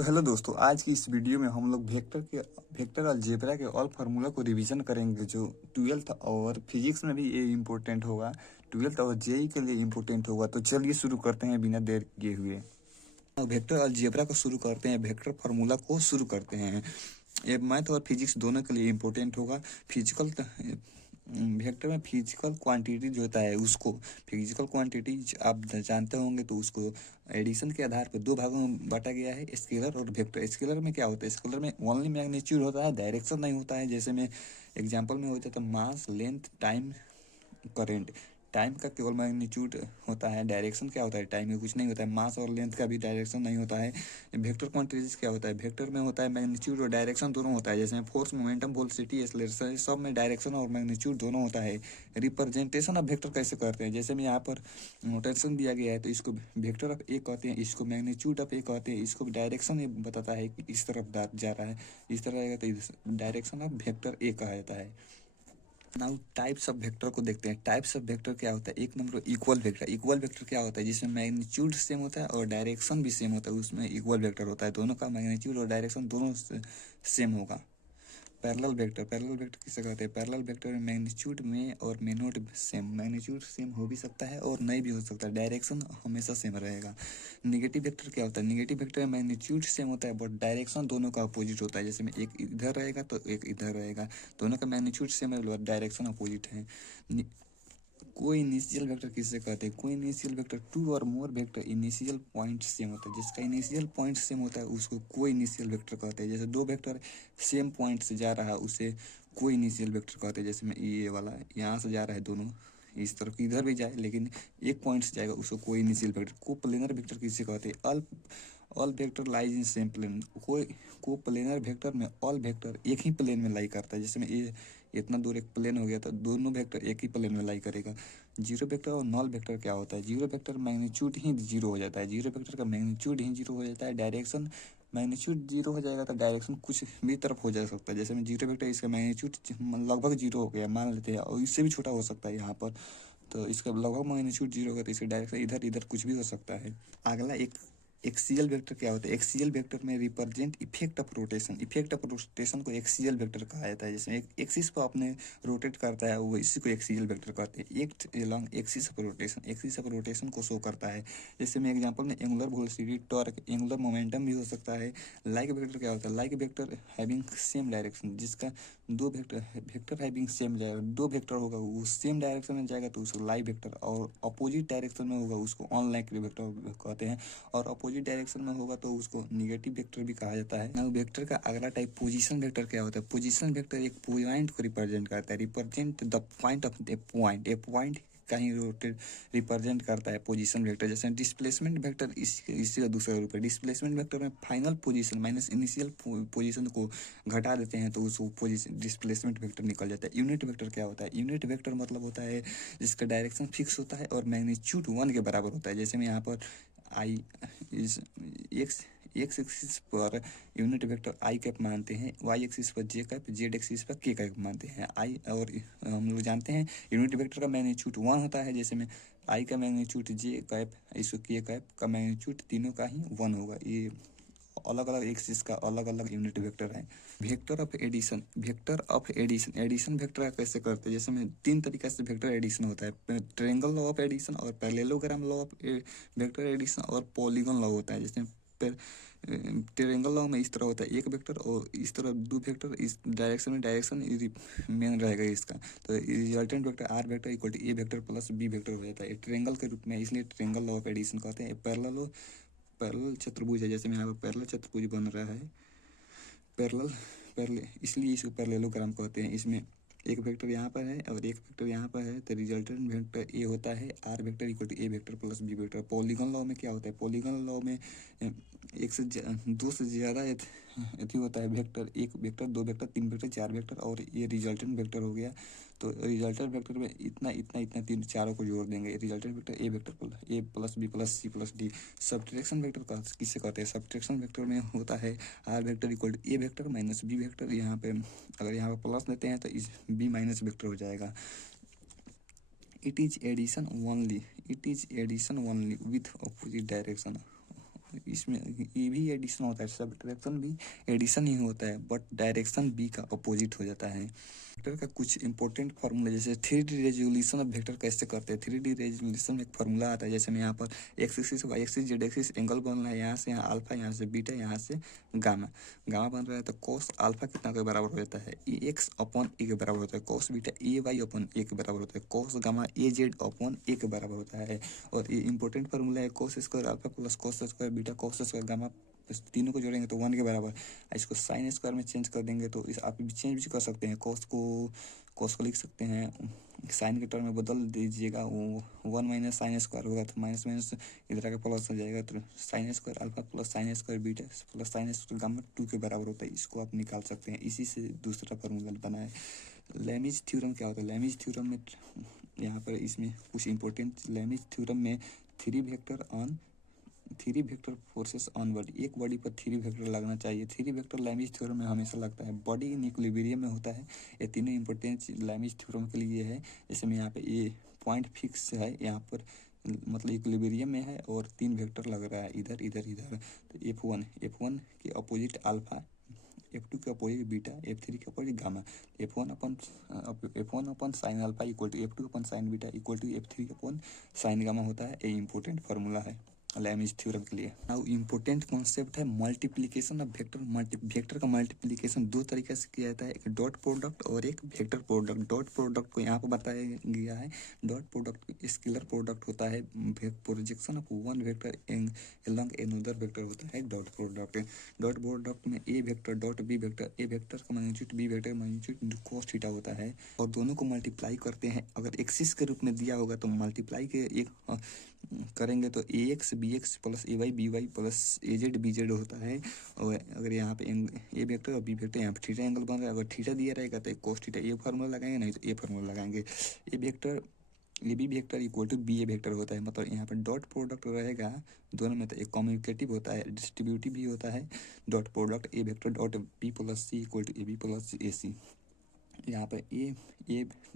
तो हेलो दोस्तों, आज की इस वीडियो में हम लोग वेक्टर अलजेब्रा के ऑल फार्मूला को रिवीजन करेंगे जो ट्वेल्थ और फिजिक्स में भी ये इम्पोर्टेंट होगा। ट्वेल्थ और जेई के लिए इम्पोर्टेंट होगा। तो चलिए शुरू करते हैं बिना देर किए हुए। वेक्टर अलजेब्रा को शुरू करते हैं, वेक्टर फार्मूला को शुरू करते हैं। ये मैथ और फिजिक्स दोनों के लिए इम्पोर्टेंट होगा। फिजिकल वेक्टर में फिजिकल क्वांटिटी जो होता है उसको, फिजिकल क्वांटिटी आप जानते होंगे, तो उसको एडिशन के आधार पर दो भागों में बांटा गया है, स्केलर और वेक्टर। स्केलर में क्या होता है? स्केलर में ओनली मैग्नीट्यूड होता है, डायरेक्शन नहीं होता है। जैसे में एग्जांपल में होता है तो मास, लेंथ, टाइम, करेंट। टाइम का केवल मैग्नीट्यूड होता है, डायरेक्शन क्या होता है? टाइम में कुछ नहीं होता है। मास और लेंथ का भी डायरेक्शन नहीं होता है। वेक्टर क्वांटिटीज क्या होता है? वेक्टर में होता है मैग्नीट्यूड और डायरेक्शन दोनों होता है। जैसे फोर्स, मोमेंटम, वेलोसिटी, एक्सेलरेशन, सब में डायरेक्शन और मैग्नीट्यूड दोनों होता है। रिप्रेजेंटेशन ऑफ वेक्टर कैसे करते हैं? जैसे में यहाँ पर नोटेशन दिया गया है तो इसको वेक्टर ऑफ ए कहते हैं, इसको मैग्नीट्यूड ऑफ ए कहते हैं, इसको डायरेक्शन बताता है कि इस तरफ जा रहा है, इस तरह रहेगा तो डायरेक्शन ऑफ वेक्टर ए कहा जाता है। नाउ टाइप्स ऑफ वेक्टर को देखते हैं। टाइप्स ऑफ वेक्टर क्या होता है? एक number equal vector. Equal vector क्या होता है? जिसमें मैग्नीट्यूड सेम होता है और डायरेक्शन भी सेम होता है, उसमें इक्वल वेक्टर होता है। दोनों का मैग्नीट्यूड और डायरेक्शन दोनों सेम होगा। Parallel vector. पैरेलल वेक्टर किसे कहते हैं? पैरेलल वेक्टर में मैग्नीट्यूड में और में नोट सेम, मैग्नीट्यूड सेम हो भी सकता है और नहीं भी हो सकता, डायरेक्शन हमेशा सेम रहेगा। निगेटिव वेक्टर क्या होता है? निगेटिव वेक्टर में मैग्नीट्यूड सेम होता है बट डायरेक्शन दोनों का अपोजिट होता है। जैसे में एक इधर रहेगा तो एक इधर रहेगा, दोनों का मैग्नीट्यूड सेम है बट डायरेक्शन अपोजिट है। कोई इनिशियल वेक्टर किसे कहते हैं? कोई इनिशियल वेक्टर टू और मोर वेक्टर इनिशियल पॉइंट सेम होता है। जिसका इनिशियल पॉइंट सेम होता है उसको कोई इनिशियल वेक्टर कहते हैं। जैसे दो वेक्टर सेम पॉइंट से जा रहा है उसे कोई इनिशियल वेक्टर कहते हैं। जैसे में ये वाला यहाँ से जा रहा है, दोनों इस तरफ इधर भी जाए लेकिन एक पॉइंट से जाएगा, उसको कोई initial vector. Coplanar vector किसे कहते हैं? All vector lies in same plane. कोई को प्लेनर वेक्टर में ऑल वेक्टर एक ही प्लेन में लाई करता है। जैसे में ये इतना दूर एक प्लेन हो गया तो दोनों वेक्टर एक ही प्लेन में लाई करेगा। जीरो वेक्टर और नॉल वेक्टर क्या होता है? जीरो वेक्टर मैग्नीट्यूड ही जीरो हो जाता है। जीरो वेक्टर का मैग्नीट्यूड ही जीरो हो जाता है, डायरेक्शन मैग्नीट्यूड जीरो हो जाएगा तो डायरेक्शन कुछ भी तरफ हो जा सकता है। जैसे में जीरो वेक्टर, इसका मैग्नीट्यूड लगभग जीरो हो गया मान लेते हैं, और इससे भी छोटा हो सकता है यहाँ पर, तो इसका लगभग मैग्नीट्यूड जीरो होगा तो इसका डायरेक्शन इधर इधर कुछ भी हो सकता है। अगला एक एक्सियल वेक्टर क्या होता है? एक्सियल वेक्टर में represent effect of rotation. Effect of rotation को एक्सियल वेक्टर कहा जाता है। जैसे एक एक्सिस पर अपने रोटेट करता है वो, इसी को एक्सियल वेक्टर कहते हैं। एक long axis of rotation, axis of rotation को शो करता है। जैसे में एग्जांपल में angular velocity, torque, angular momentum भी हो सकता है। लाइक वेक्टर क्या होता है? Like vector having same direction. जिसका दो वेक्टर वेक्टर हैविंग सेम जाएगा, दो वेक्टर होगा वो सेम डायरेक्शन में जाएगा तो उसको लाइक वेक्टर, और अपोजिट डायरेक्शन में होगा उसको अनलाइक वेक्टर कहते हैं, और अपोजिट डायरेक्शन में होगा तो उसको निगेटिव वेक्टर भी कहा जाता है। नाउ वेक्टर का अगला टाइप पोजीशन वेक्टर क्या होता है? पोजीशन वेक्टर एक पॉइंट को रिप्रेजेंट करता है, represent the point of A point. A point कहीं रोटेट रिप्रेजेंट करता है पोजीशन वेक्टर। जैसे डिस्प्लेसमेंट वेक्टर इसी का दूसरा रूप है। डिस्प्लेसमेंट वेक्टर में final position minus initial position को घटा देते हैं तो उसको पोजीशन डिस्प्लेसमेंट वेक्टर निकल जाता है। यूनिट वेक्टर क्या होता है? यूनिट वेक्टर मतलब होता है जिसका डायरेक्शन फिक्स होता है और मैग्नीट्यूड 1 के बराबर होता है। जैसे मैं यहाँ पर आई इस एक्स एक्स एक्सिस पर यूनिट वेक्टर आई कैप मानते हैं, वाई एक्सिस पर जे कैप, जेड एक्सिस पर के कैप मानते हैं। आई और हम लोग जानते हैं यूनिट वेक्टर का मैग्नीट्यूड 1 होता है। जैसे में आई का मैग्नीट्यूड जे कैप, इसको के कैप का मैग्नीट्यूड तीनों का ही 1 होगा। ये अलग अलग एक्सिस का अलग अलग यूनिट वेक्टर है। Vector of addition. Vector of addition, addition vector कैसे करते हैं? जैसे में तीन तरीके से वेक्टर एडिशन होता है, ट्रायंगल लॉ ऑफ एडिशन और parallelogram law of vector addition और पॉलीगॉन लॉ होता है। जैसे ट्रायंगल लॉ में इस तरह होता है, एक वेक्टर और इस तरह दो वेक्टर इस डायरेक्शन में, डायरेक्शन मेन रहेगा इसका, तो resultant vector R vector equal to A vector plus B vector हो जाता है ट्रायंगल के रूप में, इसलिए ट्रायंगल लॉ ऑफ एडिशन कहते हैं। पैरेलल चतुर्भुज है, जैसे में यहाँ पर पैरेलल चतुर्भुज बन रहा है, पैरेलल पैरेलल इसलिए इसको पैरेललोग्राम कहते हैं। इसमें एक वेक्टर यहाँ पर है और एक वेक्टर यहाँ पर है तो रिजल्टेंट वेक्टर ए होता है R vector equal to A vector plus B vector. Polygon law में क्या होता है? पॉलीगॉन लॉ में एक से दो से ज़्यादा अथी होता है वेक्टर, एक वेक्टर, दो वेक्टर, तीन वेक्टर, चार वेक्टर और ये रिजल्टेंट वेक्टर हो गया। तो रिजल्टेंट वेक्टर में इतना इतना इतना तीन चारों को जोड़ देंगे, resultant vector A vector plus A plus B plus C plus D. Subtraction vector का किससे कहते हैं? सब्ट्रैक्शन वेक्टर में होता है R vector equal to A vector minus B vector. यहाँ पे अगर यहाँ पे प्लस देते हैं तो इस बी माइनस वेक्टर हो जाएगा। It is addition only, it is addition only with opposite direction. इसमें ए भी एडिशन होता है, सब्ट्रैक्शन भी एडिशन ही होता है, बट डायरेक्शन बी का अपोजिट हो जाता है। वेक्टर का कुछ इंपॉर्टेंट फार्मूला, जैसे 3D रेजोल्यूशन ऑफ वेक्टर कैसे करते हैं। 3D रेजोल्यूशन में एक फार्मूला आता है, जैसे मैं यहाँ पर X axis Y axis Z axis angle बन रहा है, यहाँ से यहाँ अल्फा, यहाँ से बीटा, यहाँ से गामा। गामा बन रहा है तो कोस अल्फा कितना के बराबर हो जाता है, ए एक्स अपॉन ए के बराबर होता है। Cos beta a y upon a के बराबर होता है। Cos gamma a z upon a के बराबर होता है। और ये इंपॉर्टेंट फार्मूला है, cos square alpha plus cos square beta cos square gamma, इस तीनों को जोड़ेंगे तो 1 के बराबर। इसको साइन स्क्वायर में चेंज कर देंगे तो इस आप चेंज भी कर सकते हैं। कोस को लिख सकते हैं, साइन के टर्म में बदल दीजिएगा, वो 1 माइनस साइन स्क्वायर होगा तो माइनस माइनस इधर आके प्लस हो जाएगा, तो sine square alpha plus sine square beta plus sine square gamma 2 के बराबर होता है। इसको आप निकाल सकते हैं, इसी से दूसरा फार्मूला बना है। लेमिज थ्योरम क्या होता है, लेमिज थ्योरम में यहाँ पर इसमें कुछ इंपॉर्टेंट, लेमिज थ्योरम में three vector forces on body, एक बॉडी पर 3 वेक्टर लगना चाहिए। 3 वेक्टर लेमिज थ्योरम में हमेशा लगता है, बॉडी इन इक्विलिब्रियम में होता है। ये तीनों इंपॉर्टेंट लेमिज थ्योरम के लिए है। जैसे में यहाँ पे ये पॉइंट फिक्स है, यहाँ पर मतलब इक्विलिब्रियम में है और 3 वेक्टर लग रहा है इधर इधर इधर। तो F1 के अपोजिट अल्फा, F2 के अपोजिट बीटा, F3 के opposite gamma. F1 upon sine alpha equal to F2 upon sine beta equal to F3 upon sine gamma होता है। ये इंपॉर्टेंट फार्मूला है लेमिज थ्योरम के लिए। नाउ इंपॉर्टेंट कॉन्सेप्ट है मल्टीप्लिकेशन ऑफ वेक्टर। वेक्टर का multiplication 2 तरीके से किया जाता है, एक डॉट प्रोडक्ट और एक वेक्टर प्रोडक्ट। डॉट प्रोडक्ट को यहाँ पर बताया गया है। डॉट प्रोडक्ट स्केलर प्रोडक्ट होता है, projection of one vector along another vector होता है डॉट प्रोडक्ट। डॉट प्रोडक्ट में A vector dot B vector, A vector का magnitude B vector magnitude cos theta होता है, और दोनों को मल्टीप्लाई करते हैं। अगर एक्सिस के रूप में दिया होगा तो मल्टीप्लाई के एक करेंगे तो ए एक्स बी एक्स प्लस ए वाई बी वाई प्लस ए जेड बी जेड होता है। और अगर यहाँ पे ए वेक्टर और बी वेक्टर, यहाँ पे थीटा एंगल बन रहा है, अगर थीटा दिया रहेगा तो कोस थीटा ए फार्मूला लगाएंगे, नहीं तो ए फार्मूला लगाएंगे। A vector a b vector equal to b a vector होता है। मतलब यहाँ पे डॉट प्रोडक्ट रहेगा दोनों में, तो एक कम्यूटेटिव होता है, डिस्ट्रीब्यूटिव भी होता है। Dot product a vector dot b plus c equal to a b plus a c. यहाँ पर ए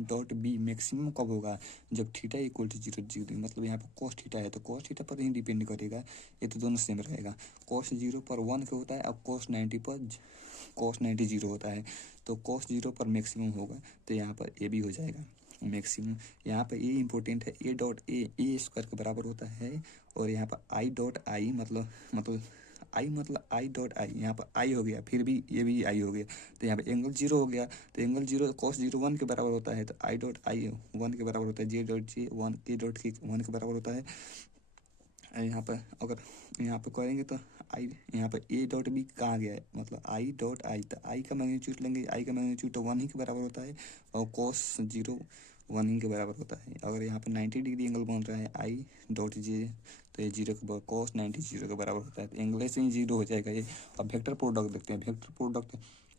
डॉट बी मैक्सिमम कब होगा, जब थीटा इक्वल टू 0 मतलब यहाँ पर कॉस थीटा है तो कॉस थीटा पर ही डिपेंड करेगा, ये तो दोनों सेम रहेगा। कॉस 0 पर 1 का होता है, अब कॉस 90 पर कॉस 90 0 होता है, तो कॉस 0 पर मैक्सिमम होगा, तो यहाँ पर ए भी हो जाएगा मैक्सिमम। यहाँ पर ए इंपॉर्टेंट है, ए डॉट ए स्क्वायर के बराबर होता है, और यहाँ पर आई डॉट आई मतलब आई डॉट आई, यहाँ पर आई हो गया, फिर भी ये भी आई हो गया, तो यहाँ पे एंगल 0 हो गया, तो एंगल 0 कॉस 0 1 के बराबर होता है, तो आई डॉट आई 1 के बराबर होता है, जे डॉट जे 1 ए डॉट के 1 के बराबर होता है। यहाँ पर अगर यहाँ पर करेंगे तो आई, यहाँ पर ए डॉट बी कहाँ गया है, मतलब आई डॉट आई, तो आई का मैग्नीट्यूड लेंगे, आई का मैग्नीट्यूड तो 1 ही के बराबर होता है, और कॉस 0 1 ही के बराबर होता है। अगर यहाँ पर 90 डिग्री एंगल बन रहा है आई डॉट जे, तो ये 0 के बराबर, कॉस 90 0 के बराबर होता है, तो एंगल से ही 0 हो जाएगा ये। अब वेक्टर प्रोडक्ट देखते हैं। वेक्टर प्रोडक्ट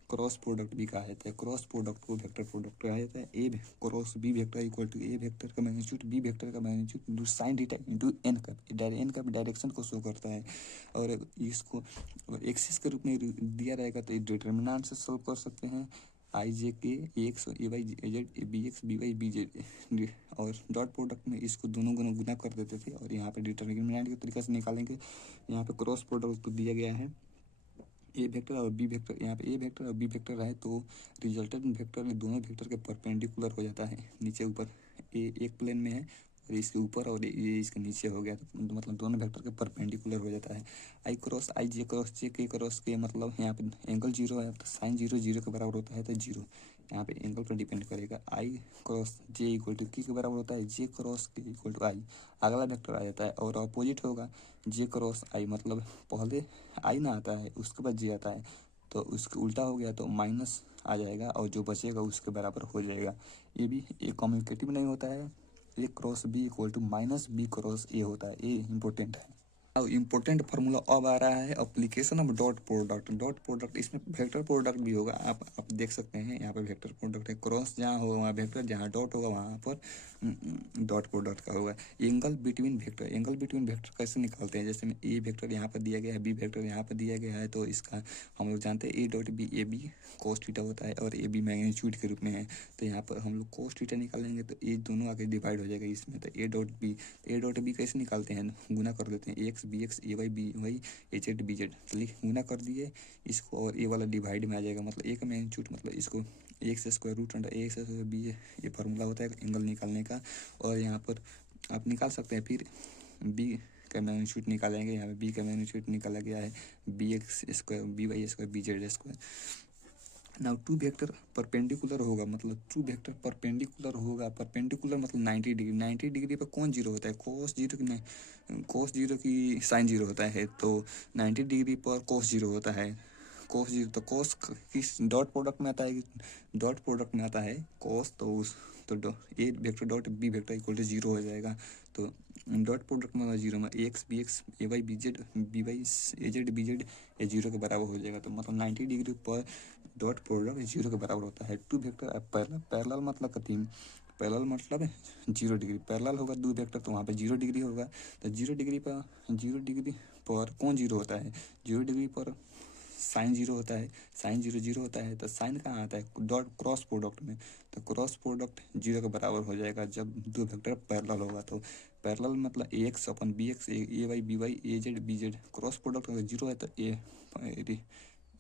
क्रॉस प्रोडक्ट भी कहा जाता है, क्रॉस प्रोडक्ट को वेक्टर प्रोडक्ट कहा जाता है। A cross B vector equal to A vector का मैग्नीट्यूड बी वेक्टर का magnitude sine theta into n का डायरेक्शन को शो करता है। और इसको एक्सिस के रूप में दिया रहेगा तो डिटर्मिनेंट से सोल्व कर सकते हैं, I J K X A Y Z A B X B Y B Z, और डॉट प्रोडक्ट में इसको दोनों गुना कर देते थे, और यहाँ पे डिटर्मिनेंट के तरीके से निकालेंगे। यहाँ पे क्रॉस प्रोडक्ट दिया गया है, ए वेक्टर और बी वेक्टर, यहाँ पे ए वेक्टर और बी वेक्टर है तो रिजल्टेंट वेक्टर दोनों वेक्टर के परपेंडिकुलर हो जाता है, नीचे ऊपर ए एक प्लेन में है और इसके ऊपर और ये इसके नीचे हो गया, तो मतलब दोनों वेक्टर के परपेंडिकुलर हो जाता है। आई क्रॉस आई जे क्रॉस जे के क्रॉस के मतलब यहाँ पे एंगल 0 है तो साइन 0 0 के बराबर होता है, तो 0 यहाँ पे एंगल पर डिपेंड करेगा। आई क्रॉस जे इक्वल टू के बराबर होता है, जे क्रॉस के इक्वल टू आई, अगला वेक्टर आ जाता है, और अपोजिट होगा जे क्रॉस आई, मतलब पहले आई ना आता है उसके बाद जे आता है, तो उसके उल्टा हो गया तो माइनस आ जाएगा, और जो बचेगा उसके बराबर हो जाएगा। ये भी ए कम्यूटेटिव नहीं होता है, a cross b equal to minus b cross a होता है, ये इंपॉर्टेंट है। अब इम्पोर्टेंट फार्मूला अब आ रहा है application of dot product. Dot product इसमें वेक्टर प्रोडक्ट भी होगा, आप देख सकते हैं यहाँ पर वेक्टर प्रोडक्ट है, क्रॉस जहाँ होगा वहाँ वेक्टर, जहाँ डॉट होगा वहाँ पर डॉट प्रोडक्ट का होगा। एंगल बिटवीन वेक्टर कैसे निकालते हैं, जैसे में ए वेक्टर यहाँ पर दिया गया है, बी वेक्टर यहाँ पर दिया गया है, तो इसका हम लोग जानते हैं A dot B, A B cos theta होता है और ए बी मैग्नीट्यूड के रूप में है, तो यहाँ पर हम लोग कोस थीटा निकालेंगे तो ए दोनों आगे डिवाइड हो जाएगा इसमें, तो ए डॉट बी कैसे निकालते हैं, गुना कर देते हैं, x x B x A Y a z b Z लिख गुना कर दिए इसको, और ये वाला डिवाइड में आ जाएगा, मतलब ए का मैग्नीट्यूड मतलब इसको एक्स स्क्वायर रूट अंडर ए एक्स बी, ये फार्मूला होता है एंगल निकालने का। और यहाँ पर आप निकाल सकते हैं, फिर बी का मैग्नीट्यूड निकालेंगे, यहाँ पे बी का मैग्नीट्यूड निकाला गया है B X square B Y square B Z square. Now two vector perpendicular होगा, मतलब टू वेक्टर परपेंडिकुलर होगा, परपेंडिकुलर मतलब 90 डिग्री, 90 डिग्री पर कौन जीरो होता है, कोस जीरो की नहीं, कोस जीरो की साइन जीरो होता है, तो 90 डिग्री पर कोस जीरो होता है, कोस जीरो तो कोस किस डॉट प्रोडक्ट में आता है, डॉट प्रोडक्ट में आता है कोस, तो उस तो a vector dot B vector equal to zero हो जाएगा। तो डॉट प्रोडक्ट में जीरो में a x A y b y a z b z ये जीरो के बराबर हो जाएगा, तो मतलब 90 डिग्री पर डॉट प्रोडक्ट जीरो के बराबर होता है। टू वेक्टर पैरेलल मतलब तीन, पैरेलल मतलब 0 डिग्री, पैरेलल होगा दो वेक्टर तो वहाँ पे 0 डिग्री होगा, तो 0 डिग्री पर कौन जीरो होता है, 0 डिग्री पर साइन जीरो होता है, साइन जीरो जीरो होता है, तो साइन कहाँ आता है डॉट क्रॉस प्रोडक्ट में, तो क्रॉस प्रोडक्ट जीरो के बराबर हो जाएगा जब दो वेक्टर पैरेलल होगा। तो पैरेलल मतलब a x upon b x A y b y a z b z, cross product अगर जीरो है तो ये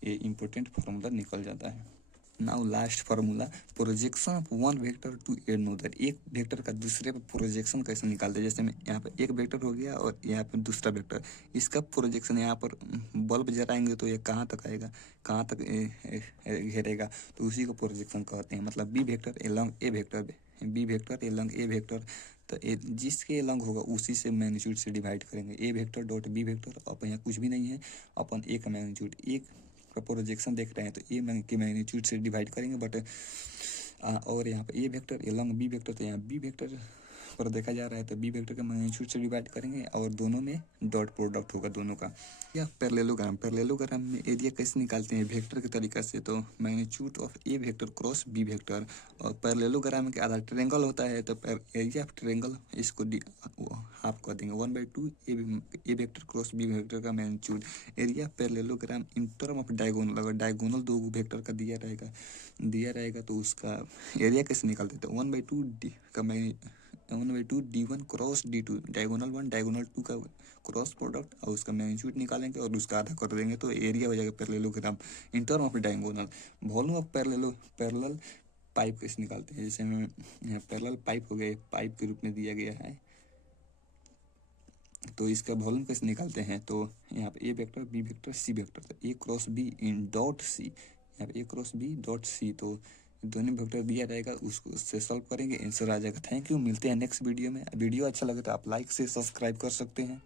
इम्पोर्टेंट फार्मूला निकल जाता है। Now last formula, projection of one vector to another, एक वेक्टर का दूसरे पे प्रोजेक्शन कैसे निकालते हैं, जैसे में यहाँ पे एक वेक्टर हो गया और यहाँ पे दूसरा वेक्टर, इसका प्रोजेक्शन यहाँ पर बल्ब जलाएंगे तो ये कहाँ तक आएगा, कहाँ तक घेरेगा, तो उसी को प्रोजेक्शन कहते हैं। मतलब बी वेक्टर एलॉन्ग ए वेक्टर, बी वेक्टर एलॉन्ग ए वेक्टर, तो जिसके एलॉन्ग होगा उसी से मैग्नीट्यूड से डिवाइड करेंगे, ए वेक्टर डॉट बी वेक्टर, अपन यहाँ कुछ भी नहीं है, अपन ए का मैग्नीट्यूड एक का प्रोजेक्शन देख रहे हैं तो ए के मैग्नीट्यूड से डिवाइड करेंगे, बट और यहाँ पे a vector along B vector, तो यहाँ बी वेक्टर पर देखा जा रहा है तो बी वेक्टर का मैग्नीट्यूड से डिवाइड करेंगे और दोनों में डॉट प्रोडक्ट होगा दोनों का। या पैरेललोग्राम, पैरेललोग्राम में एरिया कैसे निकालते हैं वेक्टर के तरीका से, तो magnitude of A vector cross B vector, और पैरेललोग्राम के आधा ट्रायंगल होता है तो एरिया ऑफ ट्रायंगल इसको हाफ कर देंगे 1/2 A vector cross B vector का magnitude. Area parallelogram in term of diagonal, अगर डायगोनल दो वेक्टर का दिया रहेगा तो उसका एरिया कैसे निकालते हैं, तो 1/2 डी का 1/2 D1 cross D2, diagonal 1 diagonal 2 का क्रॉस प्रोडक्ट और उसका मैग्नीट्यूड निकालेंगे और उसका आधा कर देंगे तो एरिया हो जाएगा parallelogram in term of diagonal. Volume of parallel pipe कैसे निकालते हैं, जैसे में यहाँ पैरेलल पाइप हो गया, पाइप के रूप में दिया गया है, तो इसका वॉल्यूम कैसे निकालते हैं, तो यहाँ पे a vector b vector c vector, तो ए क्रॉस बी इन डॉट सी, यहाँ पे a cross b dot c, तो दोनों वेक्टर दिया रहेगा उसको उससे सॉल्व करेंगे, आंसर आ जाएगा। थैंक यू, मिलते हैं नेक्स्ट वीडियो में। वीडियो अच्छा लगे तो आप लाइक से सब्सक्राइब कर सकते हैं।